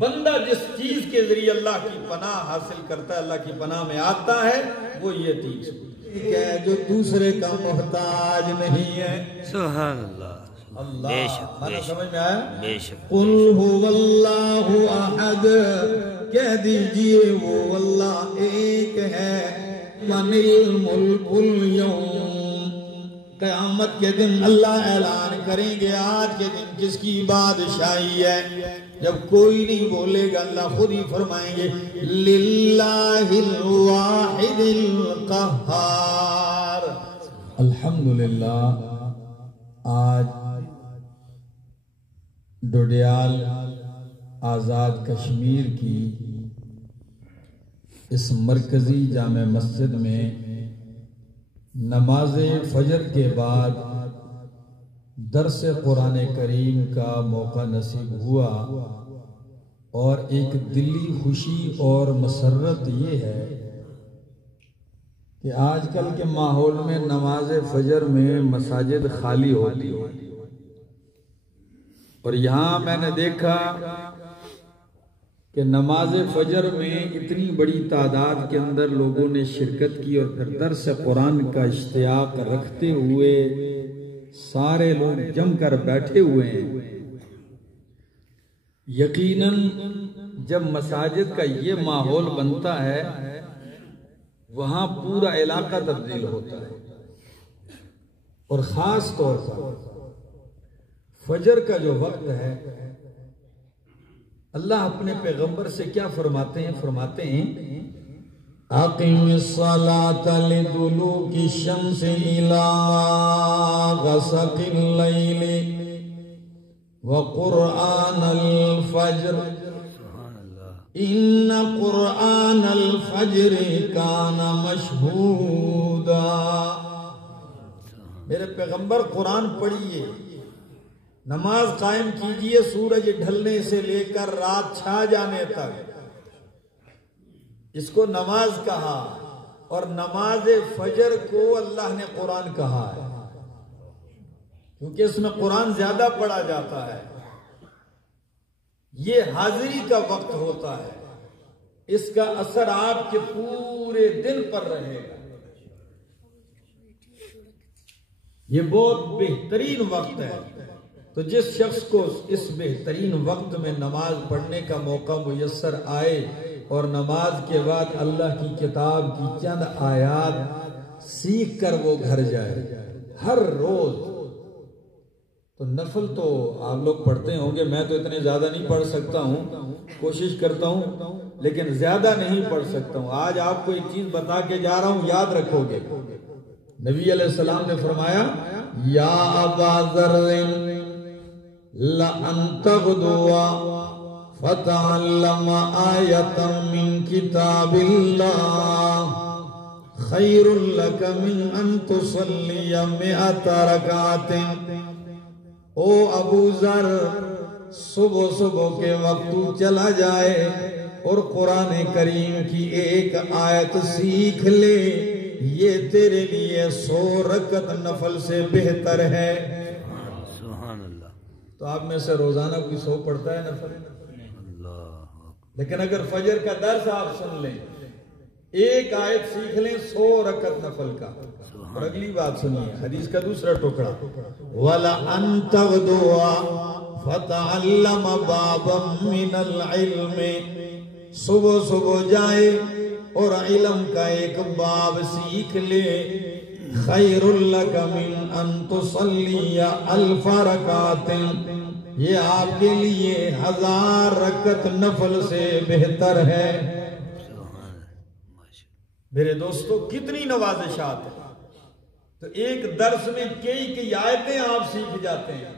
بندہ جس چیز کے ذریعے اللہ کی پناہ حاصل کرتا ہے، اللہ کی پناہ میں آتا ہے، وہ یہ چیز ہے جو دوسرے کا محتاج نہیں ہے۔ سبحان اللہ، بے شک مانا سمجھ میں آیا؟ بے شک۔ قل هو اللہ احد، کہہ دیجئے وہ اللہ ایک ہے، من الملک اليوم، قیامت کے دن اللہ اعلان کریں گے آج کے دن کس کی بادشاہی ہے۔ جب کوئی نہیں بولے گا اللہ خود ہی فرمائیں گے للہ الواحد القہار۔ الحمدللہ آج ڈوڈیال آزاد کشمیر کی اس مرکزی جامع مسجد میں نماز فجر کے بعد درس قرآن کریم کا موقع نصیب ہوا، اور ایک دلی خوشی اور مسرت یہ ہے کہ آج کل کے ماحول میں نماز فجر میں مساجد خالی ہوتی ہیں، اور یہاں میں نے دیکھا کہ نماز فجر میں اتنی بڑی تعداد کے اندر لوگوں نے شرکت کی، اور پھر درس قرآن کا اشتیاق رکھتے ہوئے سارے لوگ جم کر بیٹھے ہوئے ہیں۔ یقیناً جب مساجد کا یہ ماحول بنتا ہے وہاں پورا علاقہ تبدیل ہوتا ہے، اور خاص طور پر فجر کا جو وقت ہے، اللہ اپنے پیغمبر سے کیا فرماتے ہیں اقم الصلاة لدلوک الشمس الى غسق اللیل وقرآن الفجر ان قرآن الفجر کان مشہودا۔ میرے پیغمبر قرآن پڑھیے، نماز قائم کیجئے سورج ڈھلنے سے لے کر رات چھا جانے تک، اس کو نماز کہا، اور نماز فجر کو اللہ نے قرآن کہا ہے کیونکہ اس میں قرآن زیادہ پڑھا جاتا ہے، یہ حاضری کا وقت ہوتا ہے، اس کا اثر آپ کے پورے دن پر رہے گا۔ یہ بہت بہترین وقت ہے، تو جس شخص کو اس بہترین وقت میں نماز پڑھنے کا موقع میسر آئے اور نماز کے بعد اللہ کی کتاب کی چند آیات سیکھ کر وہ گھر جائے ہر روز، تو نفل تو آپ لوگ پڑھتے ہوں گے، میں تو اتنے زیادہ نہیں پڑھ سکتا ہوں، کوشش کرتا ہوں لیکن زیادہ نہیں پڑھ سکتا ہوں۔ آج آپ کو ایک چیز بتا کے جا رہا ہوں، یاد رکھو گے۔ نبی علیہ السلام نے فرمایا یا ابا ذر لَأَن تَغْدُوَ فَتَعَلَّمَ آیَةً مِّن کِتَابِ اللَّهِ خَيْرٌ لَكَ مِنْ أَن تُصَلِّيَ مِئَةَ رَكْعَةٍ۔ او ابو ذر، صبح کے وقت تو چلا جائے اور قرآن کریم کی ایک آیت سیکھ لے، یہ تیرے لیے 100 رکعت نفل سے بہتر ہے۔ سبحان اللہ۔ تو آپ میں سے روزانہ کوئی 100 پڑھتا ہے نفل؟ لیکن اگر فجر کا درس آپ سن لیں، ایک آیت سیکھ لیں 100 رکعت نفل کا۔ اور اگلی بات سنیے، حدیث کا دوسرا ٹکڑا وَلَأَن تَغْدُوَ فَتَعَلَّمَ بَابًا مِّنَ الْعِلْمِ، صبح جائے اور علم کا ایک باب سیکھ لے، خَيْرٌ لَكَ مِنْ أَن تُصَلِّيَ أَلْفَ رَكَعَةٍ، یہ آپ کے لیے 1000 رکعت نفل سے بہتر ہے۔ میرے دوستو کتنی نوازشات ہیں، تو ایک درس میں کئی آیتیں آپ سیکھ جاتے ہیں،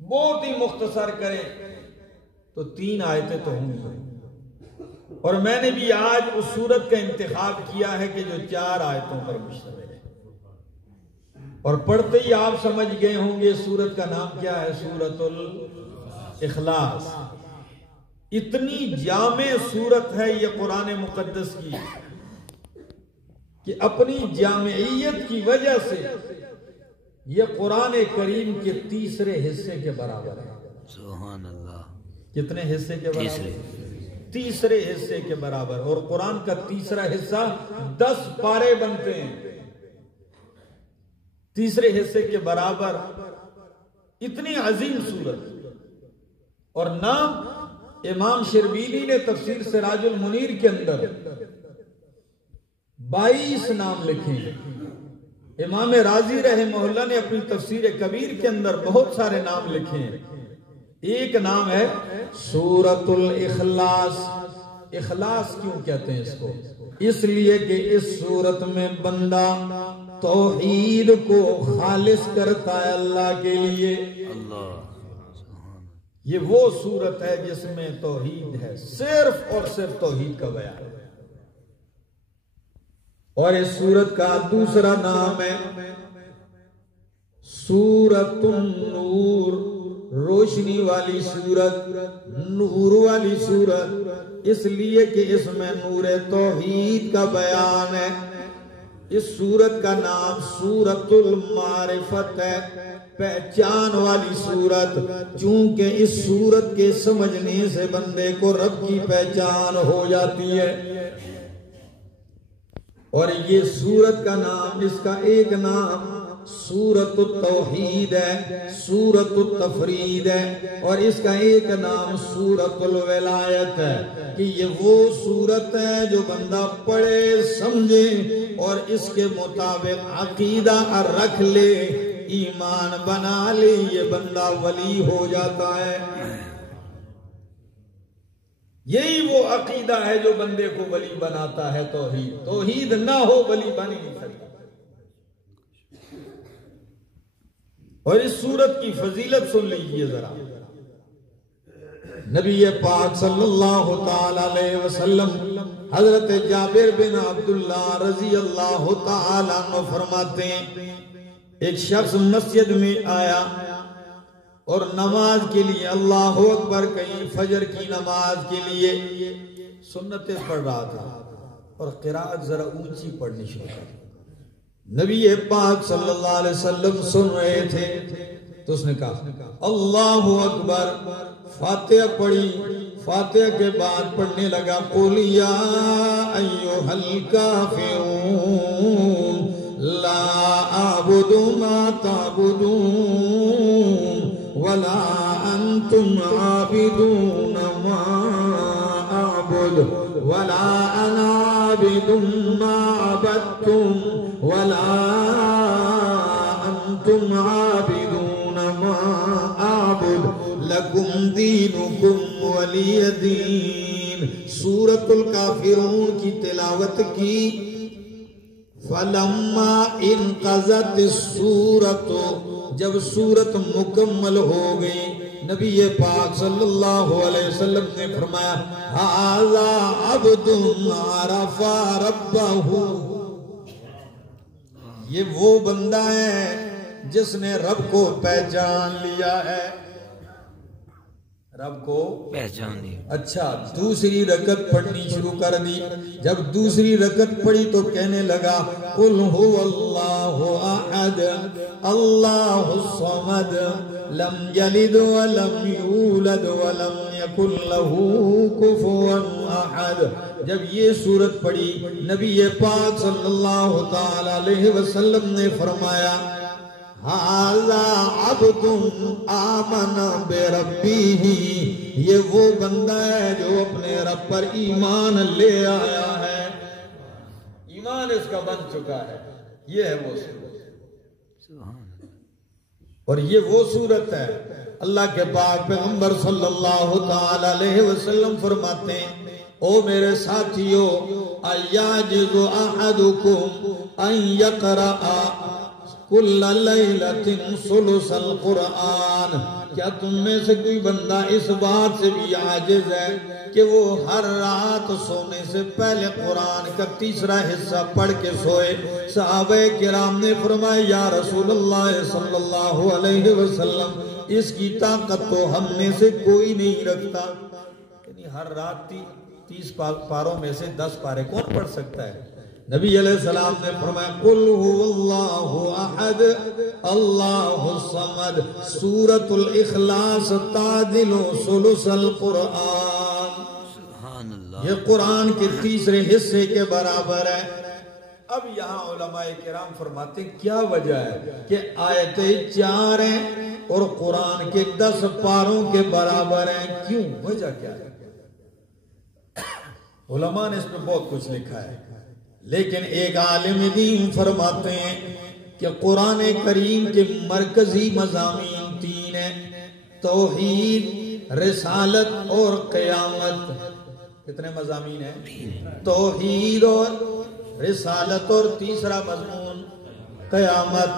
بہت ہی مختصر کریں تو 3 آیتیں تو ہوں گی، اور میں نے بھی آج اس سورت کا انتخاب کیا ہے کہ جو 4 آیتوں پر مشتمل ہے، اور پڑھتے ہی آپ سمجھ گئے ہوں گے سورت کا نام کیا ہے، سورت الاخلاص۔ اتنی جامع سورت ہے یہ قرآن مقدس کی کہ اپنی جامعیت کی وجہ سے یہ قرآن کریم کے تیسرے حصے کے برابر ہے۔ سبحان اللہ۔ کتنے حصے کے برابر؟ تیسرے حصے کے برابر. اور قرآن کا تیسرا حصہ 10 پارے بنتے ہیں. تیسرے حصے کے برابر اتنی عظیم سورت. اور نام امام شربینی نے تفسیر سراج المنیر کے اندر 22 نام لکھے ہیں. امام رازی رحمہ اللہ نے اپنی تفسیر کبیر کے اندر بہت سارے نام لکھے ہیں. ایک نام ہے سورۃ الاخلاص. اخلاص کیوں کہتے ہیں اس کو؟ اس لیے کہ اس سورت میں بندہ توحید کو خالص کرتا ہے اللہ کے لیے. یہ وہ سورت ہے جس میں توحید ہے، صرف اور صرف توحید کا بیان. اور اس سورت کا دوسرا نام ہے سورۃ النور، روشنی والی سورت، نور والی سورت، اس لیے کہ اس میں نور توحید کا بیان ہے. اس سورت کا نام سورۃ المعرفت ہے، پہچان والی سورت، چونکہ اس سورت کے سمجھنے سے بندے کو رب کی پہچان ہو جاتی ہے. اور یہ سورت کا نام، اس کا ایک نام سورۃ التوحید ہے، سورۃ التفرید ہے، اور اس کا ایک نام سورۃ الولایت ہے کہ یہ وہ سورت ہے جو بندہ پڑھے سمجھے اور اس کے مطابق عقیدہ رکھ لے، ایمان بنا لے، یہ بندہ ولی ہو جاتا ہے. یہی وہ عقیدہ ہے جو بندے کو ولی بناتا ہے. توحید، توحید نہ ہو ولی بن نہیں سکتا. اور اس سورت کی فضیلت سن لیجئے ذرا. نبی پاک صلی اللہ تعالی علیہ وسلم حضرت جابر بن عبداللہ رضی اللہ تعالی عنہ فرماتے ہیں ایک شخص مسجد میں آیا اور نماز کے لیے اللہ اکبر کہیں، فجر کی نماز کے لیے سنتیں پڑھ رہا تھا اور قرات ذرا اونچی پڑھنی شروع کر. نبی پاک صلی اللہ علیہ وسلم سن رہے تھے تو اس نے کہا اللہ اکبر، فاتحہ پڑھی. فاتحہ کے بعد پڑھنے لگا قل یا ایھا الکافرون لا اعبد ما تعبدون ولا انتم عابدون ما اعبد ولا انا عابد ما عبدتم ولا انتم عابدون ما اعبد لکم دینکم ولی دین. سورۃ الکافرون کی تلاوت کی. فلما انقضت السورۃ، جب سورت مکمل ہو گئی نبی پاک صلی اللہ علیہ وسلم نے فرمایا ھذا عبد عرف ربہ، یہ وہ بندہ ہے جس نے رب کو پہچان لیا ہے. رب کو پہچان لیا. اچھا، دوسری رکعت پڑھنی شروع کر دی. جب دوسری رکعت پڑھی تو کہنے لگا قل هو اللہ احد اللہ الصمد لم یلد ولم یولد ولم یکن له کفوا احد. جب یہ سورت پڑھی نبی پاک صلی اللہ تعالی علیہ وسلم نے فرمایا ھذا عبد آمن بربہ، یہ وہ بندہ ہے جو اپنے رب پر ایمان لے آیا ہے، ایمان اس کا بن چکا ہے. یہ ہے وہ سورت. اور یہ وہ سورت ہے اللہ کے پاک پیغمبر صلی اللہ تعالی علیہ وسلم فرماتے ہیں او میرے ساتھیو ایاجز احدکم ان یقرأ کل لیلۃ ثلث القرآن، کیا تم میں سے کوئی بندہ اس بات سے بھی عاجز ہے کہ وہ ہر رات سونے سے پہلے قرآن کا تیسرا حصہ پڑھ کے سوئے؟ صحابہ کرام نے فرمایا یا رسول اللہ صلی اللہ علیہ وسلم اس کی طاقت تو ہم میں سے کوئی نہیں رکھتا. یعنی ہر رات 30 پاروں میں سے 10 پارے کون پڑھ سکتا ہے؟ نبی علیہ السلام نے فرمایا قل هو اللہ احد اللہ الصمد سورۃ الاخلاص تعدل ثلث القرآن، سبحان اللہ، یہ قرآن کے تیسرے حصے کے برابر ہے۔ اب یہاں علماء کرام فرماتے ہیں کیا وجہ ہے کہ آیتیں 4 ہیں اور قرآن کے 10 پاروں کے برابر ہیں، کیوں؟ وجہ کیا ہے؟ علماء نے اس پہ بہت کچھ لکھا ہے، لیکن ایک عالم دین فرماتے ہیں کہ قرآن کریم کے مرکزی مضامین 3 ہیں، توحید، رسالت اور قیامت۔ کتنے مضامین ہیں؟ توحید اور رسالت اور تیسرا مضمون قیامت۔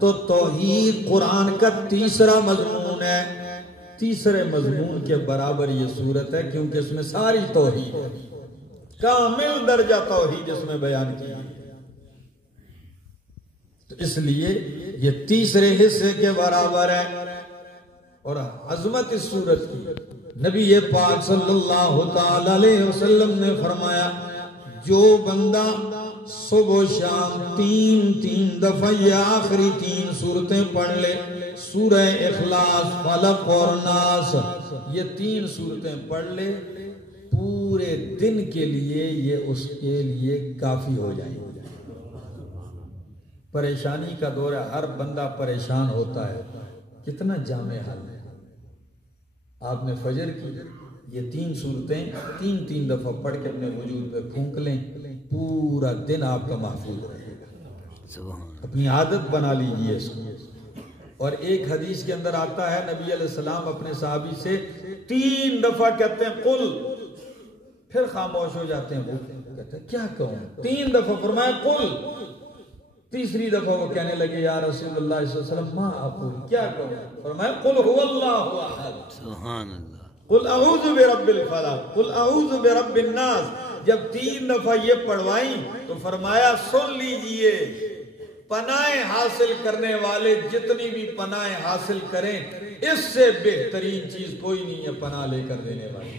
تو توحید قرآن کا تیسرا مضمون ہے، تیسرے مضمون کے برابر یہ سورت ہے، کیونکہ اس میں ساری توحید ہے، کامل درجہ توحید اس میں بیان کی، تو اس لیے یہ تیسرے حصے کے برابر ہے۔ اور عظمت اس سورت کی، نبی پاک صلی اللہ تعالی علیہ وسلم نے فرمایا جو بندہ صبح و شام 3 دفعہ یہ آخری 3 سورتیں پڑھ لے، سورہ اخلاص، فلق اور ناس، یہ 3 سورتیں پڑھ لے، پورے دن کے لیے یہ اس کے لیے کافی ہو جائیں گے۔ پریشانی کا دور ہے، ہر بندہ پریشان ہوتا ہے، کتنا جامع حل ہے۔ آپ نے فجر کی یہ 3 سورتیں 3 دفعہ پڑھ کے اپنے وجود پہ پھونک لیں، پورا دن آپ کا محفوظ رہے گا۔ اپنی عادت بنا لیجئے اس کو۔ اور ایک حدیث کے اندر آتا ہے نبی علیہ السلام اپنے صحابی سے 3 دفعہ کہتے ہیں قل، پھر خاموش ہو جاتے ہیں، وہ کہتے ہیں کیا کہوں؟ 3 دفعہ فرمایا قل، تیسری دفعہ وہ کہنے لگے یا رسول اللہ صلی اللہ علیہ وسلم ما اقول، کیا کہوں؟ فرمایا قل هو اللہ احد، سبحان اللہ، قل اعوذ برب الفلق، قل اعوذ برب الناس۔ جب 3 دفعہ یہ پڑھوائیں تو فرمایا سن لیجئے، پناہ حاصل کرنے والے جتنی بھی پناہ حاصل کریں اس سے بہترین چیز کوئی نہیں ہے پناہ لے کر دینے والی۔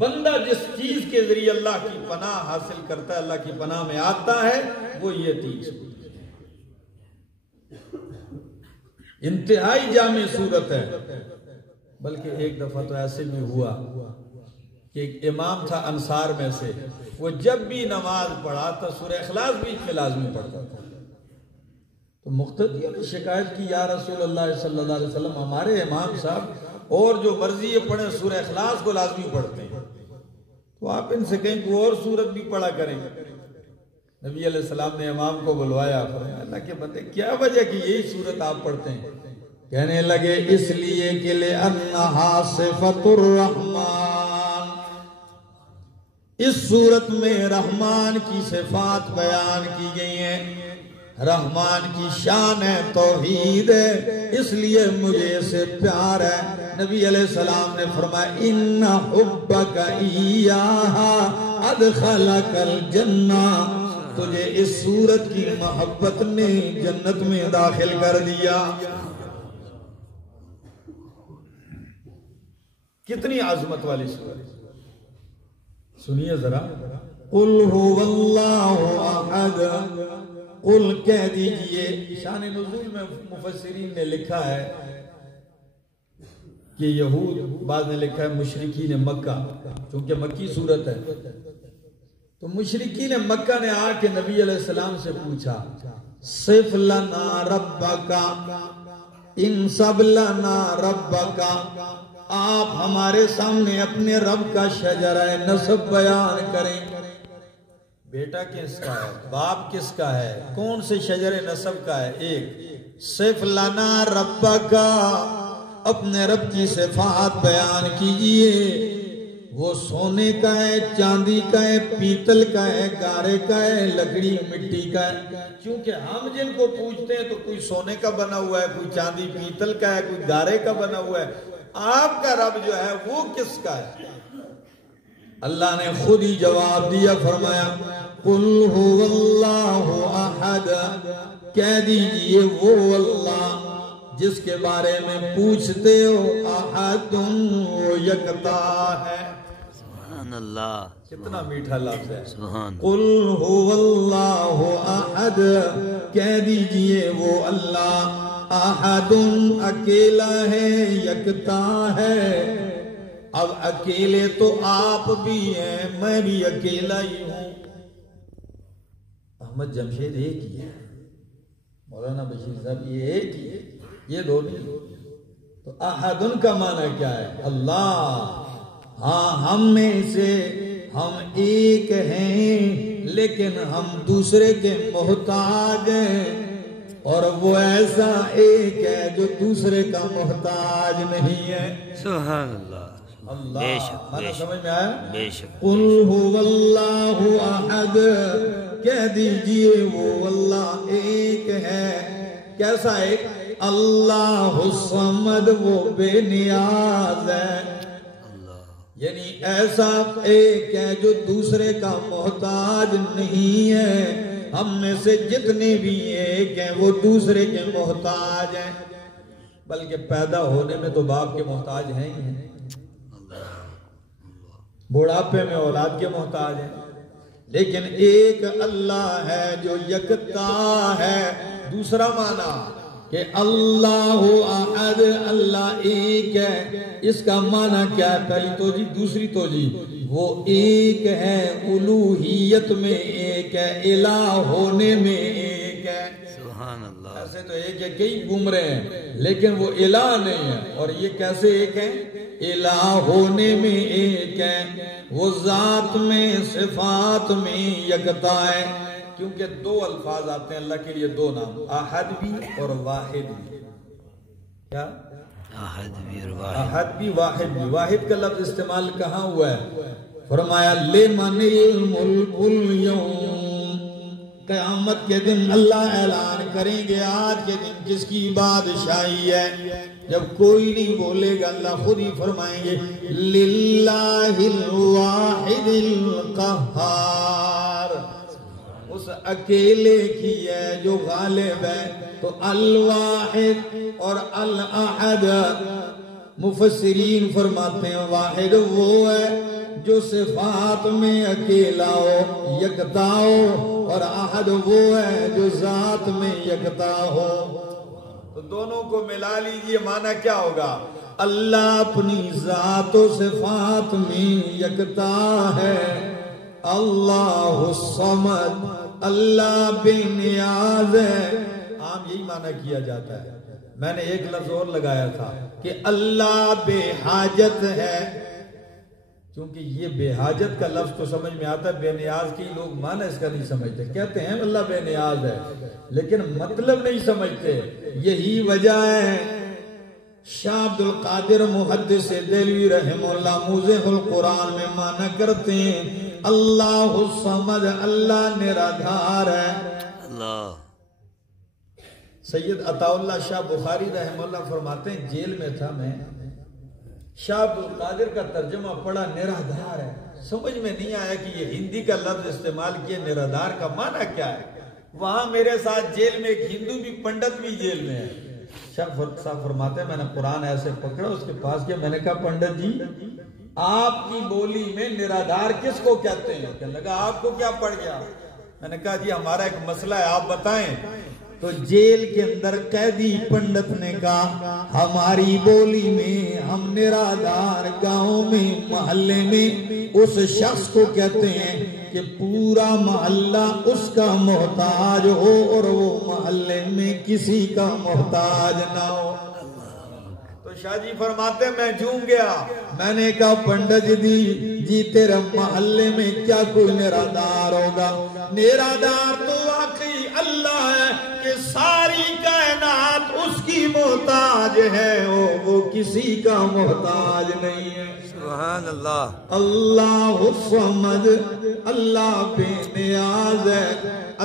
بندہ جس چیز کے ذریعے اللہ کی پناہ حاصل کرتا ہے، اللہ کی پناہ میں آتا ہے، وہ یہ 3 سورت، انتہائی جامع سورت ہے۔ بلکہ ایک دفعہ تو ایسے بھی ہوا کہ ایک امام تھا انصار میں سے، وہ جب بھی نماز پڑھا تو سورہ اخلاص بیچ میں لازمی پڑھتا تھا۔ تو مقتدیوں نے شکایت کی یا رسول اللہ صلی اللہ علیہ وسلم، ہمارے امام صاحب اور جو مرضی یہ پڑھیں سورہ اخلاص کو لازمی پڑھتے ہیں، تو آپ ان سے کہیں کوئی اور سورت بھی پڑھا کریں۔ نبی علیہ السلام نے امام کو بلوایا، فرمایا اللہ کے بندے کیا وجہ کہ یہی سورت آپ پڑھتے ہیں؟ کہنے لگے اس لیے کہ لِأَنَّهَا صِفَةُ الرَّحْمَانِ، اس سورت میں رحمان کی صفات بیان کی گئی ہیں، رحمان کی شان ہے، توحید ہے، اس لیے مجھے اسے پیار ہے۔ نبی علیہ السلام نے فرمایا ان حبک ایہا ادخلک الجنہ، تجھے اس سورت کی محبت نے جنت میں داخل کر دیا۔ کتنی عظمت والی سورت، سنیے ذرا، قل هو اللہ احد، قل کہہ دیجئے۔ شان نزول میں مفسرین نے لکھا ہے کہ یہود، بعض نے لکھا ہے مشرکین مکہ، چونکہ مکی سورت ہے، تو مشرکین مکہ نے آ کے نبی علیہ السلام سے پوچھا صف لنا ربکا، انصب لنا ربکا، آپ ہمارے سامنے اپنے رب کا شجرہ نسب بیان کریں۔ بیٹا کس کا ہے، باپ کس کا ہے، کون سے شجرہ نسب کا ہے؟ ایک صف لنا ربکا، اپنے رب کی صفات بیان کیجئے، وہ سونے کا ہے، چاندی کا ہے، پیتل کا ہے، گارے کا ہے، لکڑی مٹی کا ہے۔ کیونکہ ہم جن کو پوچھتے ہیں تو کوئی سونے کا بنا ہوا ہے، کوئی چاندی پیتل کا ہے، کوئی گارے کا بنا ہوا ہے، آپ کا رب جو ہے وہ کس کا ہے؟ اللہ نے خود ہی جواب دیا، فرمایا قل هو اللہ احد، کہہ دیجئے وہ اللہ جس کے بارے میں پوچھتے ہو، احد، وہ یکتا ہے۔ سبحان اللہ کتنا میٹھا لفظ ہے. سبحان قل هو اللہ احد، کہہ دیجئے وہ اللہ احد اکیلا ہے، یکتا ہے. اب اکیلے تو آپ بھی ہیں، میں بھی اکیلا ہی ہوں. احمد جمشید ایک ہی ہے، مولانا بشیر صاحب یہ ایک ہی ہے، یہ دو نہیں. تو احد کا معنی کیا ہے؟ اللہ. ہاں ہم میں سے ہم ایک ہیں لیکن ہم دوسرے کے محتاج ہیں، اور وہ ایسا ایک ہے جو دوسرے کا محتاج نہیں ہے. سبحان اللہ. اللہ بے شک مانا بے سمجھ شک میں آیا؟ بے شک. قل هو اللہ احد، کہہ دیجئے وہ اللہ ایک ہے. کیسا ایک؟ اللہ الصمد، وہ بے نیاز ہے. یعنی ایسا ایک ہے جو دوسرے کا محتاج نہیں ہے. ہم میں سے جتنے بھی ایک ہیں وہ دوسرے کے محتاج ہیں، بلکہ پیدا ہونے میں تو باپ کے محتاج ہیں ہی ہیں، بڑھاپے میں اولاد کے محتاج ہیں. لیکن ایک اللہ ہے جو یکتا ہے. دوسرا معنی کہ اللہ احد، اللہ ایک ہے. اس کا معنی کیا ہے؟ پہلی توجیہ. دوسری توجیہ، وہ ایک ہے الوہیت میں ایک ہے، الہ ہونے میں ایک ہے. سبحان اللہ. ایسے تو ایک ہے، کئی گھوم رہے ہیں لیکن وہ الہ نہیں ہے. اور یہ کیسے ایک ہے؟ الہ ہونے میں ایک ہے. وہ ذات میں صفات میں یکتا ہے. کیونکہ دو الفاظ آتے ہیں اللہ کے لیے، دو نام، احد بھی اور واحد بھی. کیا؟ احد بھی اور واحد. احد بھی واحد بھی. واحد کا لفظ استعمال کہاں ہوا ہے؟ فرمایا لمن الملک اليوم، قیامت کے دن اللہ اعلان کریں گے آج کے دن کس کی بادشاہی ہے. جب کوئی نہیں بولے گا اللہ خود ہی فرمائیں گے للہ الواحد القہار، اس اکیلے کی ہے جو غالب ہے. تو الواحد اور الاحد، مفسرین فرماتے ہیں واحد وہ ہے جو صفات میں اکیلا ہو، یکتا ہو، اور احد وہ ہے جو ذات میں یکتا ہو. تو دونوں کو ملا لیجئے، معنی کیا ہوگا؟ اللہ اپنی ذات و صفات میں یکتا ہے. اللہ الصمد، اللہ بے نیاز ہے. عام یہی معنی کیا جاتا ہے. میں نے ایک لفظ اور لگایا تھا کہ اللہ بے حاجت ہے. کیونکہ یہ بے حاجت کا لفظ تو سمجھ میں آتا ہے، بے نیاز کی لوگ معنی اس کا نہیں سمجھتے. کہتے ہیں اللہ بے نیاز ہے لیکن مطلب نہیں سمجھتے. یہی وجہ ہے شاہ عبد القادر محدث دہلوی رحمہ اللہ موضح القرآن میں معنی کرتے ہیں اللہ الصمد، اللہ نرادھار ہے. اللہ. سید عطا اللہ شاہ بخاری رحمہ اللہ فرماتے ہیں جیل میں تھا میں، شاہ عبد القادر کا ترجمہ پڑھا نرادھار ہے. سمجھ میں نہیں آیا کہ یہ ہندی کا لفظ استعمال کیا، نرادھار کا معنی کیا ہے. وہاں میرے ساتھ جیل میں ایک ہندو بھی پنڈت بھی جیل میں ہے. شاہ صاحب فرماتے ہیں میں نے قرآن ایسے پکڑا، اس کے پاس کیا، میں نے کہا پنڈت جی آپ کی بولی میں نرادھار کس کو کہتے ہیں؟ کہنے لگا آپ کو کیا پڑ گیا؟ میں نے کہا جی ہمارا ایک مسئلہ ہے آپ بتائیں. تو جیل کے اندر قیدی پنڈت نے کہا ہماری بولی میں ہم نرادھار گاؤں میں محلے میں اس شخص کو کہتے ہیں کہ پورا محلہ اس کا محتاج ہو اور وہ محلے میں کسی کا محتاج نہ ہو. تو شاہ جی فرماتے ہیں میں جھوم گیا. میں نے کہا پنڈت جی تیرے محلے میں کیا کوئی نرادھار ہوگا؟ نرادھار تو واقعی اللہ ہے کہ ساری کائنات اس کی محتاج ہے، وہ کسی کا محتاج نہیں ہے. سبحان اللہ. اللہ الصمد، اللہ بے نیاز ہے،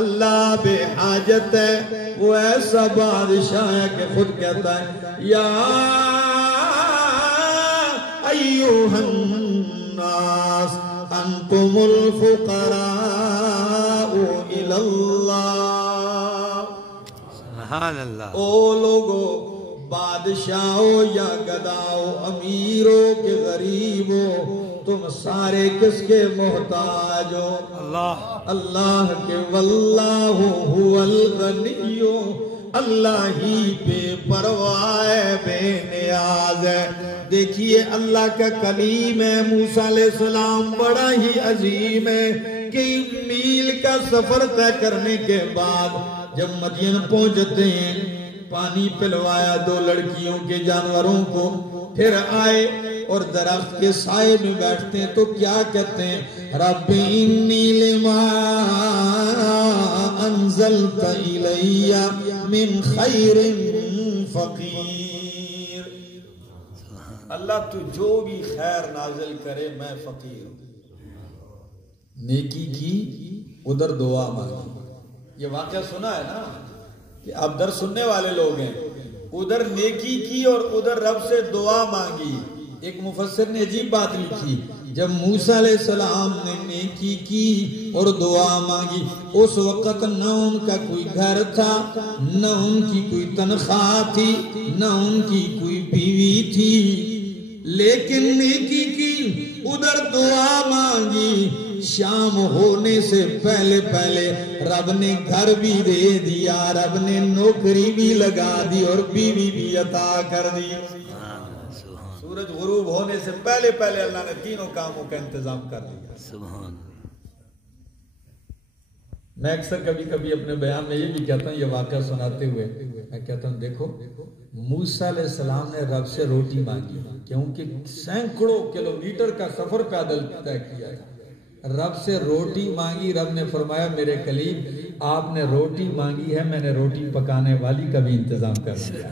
اللہ بے حاجت ہے. وہ ایسا بادشاہ ہے کہ خود کہتا ہے یا ایوہ الناس انتم الفقراء الی اللہ. سبحان اللہ. او لوگو، بادشاہو یا گداؤ، امیرو کہ غریبو، تم سارے کس کے محتاج ہو؟ اللہ کے واللہ هو الغنی، اللہ ہی بے پرواہ بے نیاز ہے۔ دیکھیے اللہ کا کلیم ہے موسیٰ علیہ السلام بڑا ہی عظیم ہے۔ کئی میل کا سفر طے کرنے کے بعد جب مدین پہنچتے ہیں، پانی پلوایا 2 لڑکیوں کے جانوروں کو، پھر آئے اور درخت کے سائے میں بیٹھتے ہیں تو کیا کہتے ہیں؟ رب انی لما انزلت الی من خیر فقیر۔ اللہ تو جو بھی خیر نازل کرے میں فقیر ہوں۔ نیکی کی ادھر دعا مانگی، یہ واقعہ سنا ہے نا کہ آپ در سننے والے لوگ ہیں، ادھر نیکی کی اور ادھر رب سے دعا مانگی۔ ایک مفسر نے عجیب بات لکھی، جب موسیٰ علیہ السلام نے نیکی کی اور دعا مانگی، اس وقت نہ ان کا کوئی گھر تھا، نہ ان کی کوئی تنخواہ تھی، نہ ان کی کوئی بیوی تھی، لیکن نیکی کی ادھر دعا مانگی۔ شام ہونے سے پہلے پہلے رب نے گھر بھی دے دیا، رب نے نوکری بھی لگا دی اور بیوی بھی عطا کر دی۔ سورج غروب ہونے سے پہلے پہلے اللہ نے تینوں کاموں کا انتظام کر دیا۔ سبحان۔ میں اکثر کبھی کبھی اپنے بیان میں یہ بھی کہتا ہوں، یہ واقعہ سناتے ہوئے میں کہتا ہوں دیکھو موسیٰ علیہ السلام نے رب سے روٹی مانگی، کیونکہ سینکڑوں کلومیٹر کا سفر پیدل طے کیا ہے، رب سے روٹی مانگی، رب نے فرمایا میرے کلیم آپ نے روٹی مانگی ہے، میں نے روٹی پکانے والی کا بھی انتظام کر دیا۔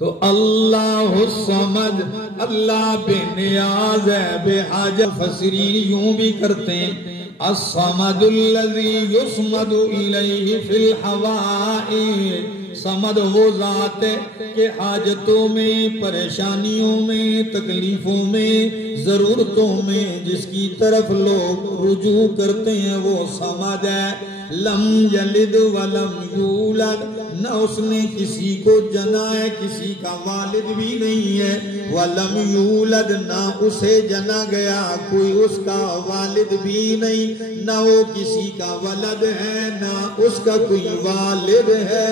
تو اللہ الصمد، اللہ بے نیاز ہے، بے حاجت۔ فسرین یوں بھی کرتے ہیں الصمد الذی یصمد الیہ فی الحوائج، صمد وہ ذات ہے کہ حاجتوں میں، پریشانیوں میں، تکلیفوں میں، ضرورتوں میں جس کی طرف لوگ رجوع کرتے ہیں وہ صمد ہے۔ لم یلد ولم یولد، نہ اس نے کسی کو جنا ہے، کسی کا والد بھی نہیں ہے، ولم یولد، نہ اسے جنا گیا، کوئی اس کا والد بھی نہیں، نہ وہ کسی کا ولد ہے، نہ اس کا کوئی والد ہے،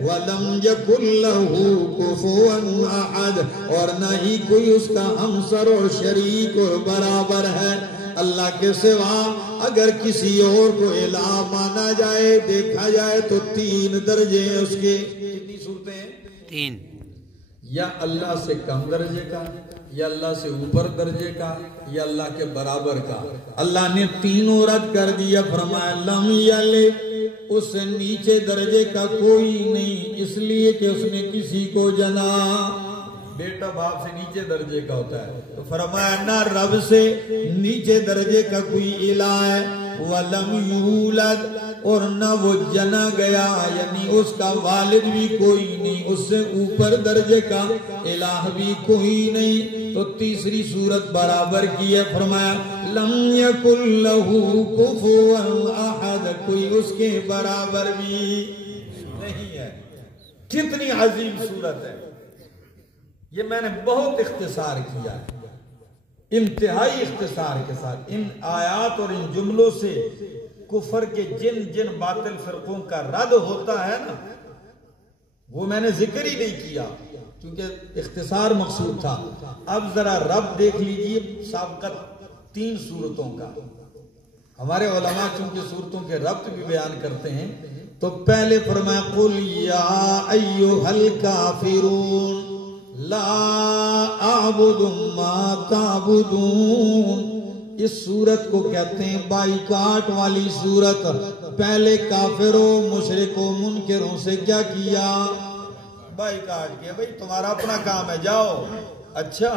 ولم یکن لہ کفوا احد، اور نہ ہی کوئی اس کا ہمسر اور شریک اور برابر ہے۔ اللہ کے سوا اگر کسی اور کو الہ مانا جائے، دیکھا جائے تو 3 درجے ہیں اس کے۔ کتنی صورتیں ہیں؟ 3۔ یا اللہ سے کم درجے کا، یا اللہ سے اوپر درجے کا، یا اللہ کے برابر کا۔ اللہ نے تینوں رد کر دیا، فرمایا لم یلد، اس سے نیچے درجے کا کوئی نہیں، اس لیے کہ اس نے کسی کو جنا۔ بیٹا باپ سے نیچے درجے کا ہوتا ہے، تو فرمایا نہ رب سے نیچے درجے کا کوئی الہ ہے، وَلَمْ يُولَدْ، اور نہ وہ جنا گیا، یعنی اس کا والد بھی کوئی نہیں، اس سے اوپر درجے کا الہ بھی کوئی نہیں۔ تو تیسری صورت برابر کی ہے، فرمایا لَمْ يَكُنْ لَهُ كُفُوًا أَحَدٌ، کوئی اس کے برابر بھی نہیں ہے۔ کتنی عظیم صورت ہے یہ، میں نے بہت اختصار کیا ہے، انتہائی اختصار کے ساتھ۔ ان آیات اور ان جملوں سے کفر کے جن باطل فرقوں کا رد ہوتا ہے نا، وہ میں نے ذکر ہی نہیں کیا کیونکہ اختصار مقصود تھا۔ اب ذرا رب دیکھ لیجئے سابقت 3 صورتوں کا۔ ہمارے علماء چونکہ صورتوں کے ربط بھی بیان کرتے ہیں، تو پہلے فرمایا قُلْ يَا أَيُّهَا الْكَافِرُونَ لا اعبد ما تعبدون، اس صورت کو کہتے ہیں بائیکاٹ والی صورت۔ پہلے کافروں، مشرکوں، منکروں سے کیا کیا؟ بائیکاٹ کیا، بھئی تمہارا اپنا کام ہے، جاؤ۔ اچھا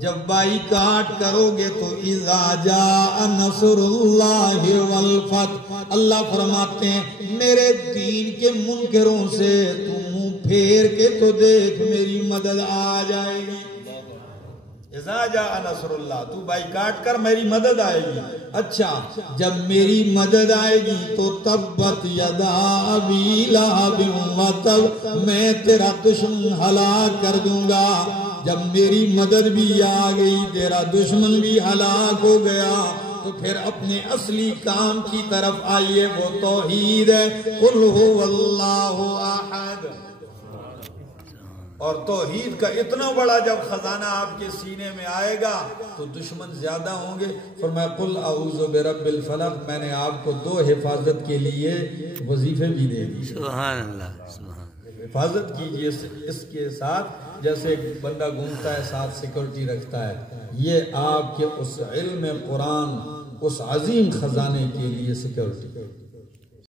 جب بائیکاٹ کرو گے تو اذا جاء نصر اللہ والفتح، اللہ فرماتے ہیں میرے دین کے منکروں سے تم پھیر کے تو دیکھ میری مدد آ جائے گی۔ اذا جاء نصر اللہ، تو بائیکاٹ کر میری مدد آئے گی۔ اچھا جب میری مدد آئے گی تو تبت یدا ابی لہب وتب، میں تیرا دشمن ہلاک کر دوں گا۔ جب میری مدد بھی آ گئی، تیرا دشمن بھی ہلاک ہو گیا، تو پھر اپنے اصلی کام کی طرف آئیے، وہ توحید ہے، قل هو اللہ احد۔ اور توحید کا اتنا بڑا جب خزانہ آپ کے سینے میں آئے گا تو دشمن زیادہ ہوں گے۔ فرمایا قل اعوذ برب الفلق، میں نے آپ کو 2 حفاظت کے لیے وظیفے بھی دے دیے۔ سبحان اللہ، سبحان اللہ۔ حفاظت کیجئے اس کے ساتھ، جیسے ایک بندہ گھومتا ہے ساتھ سیکورٹی رکھتا ہے، یہ آپ کے اس علم قرآن، اس عظیم خزانے کے لیے سیکورٹی۔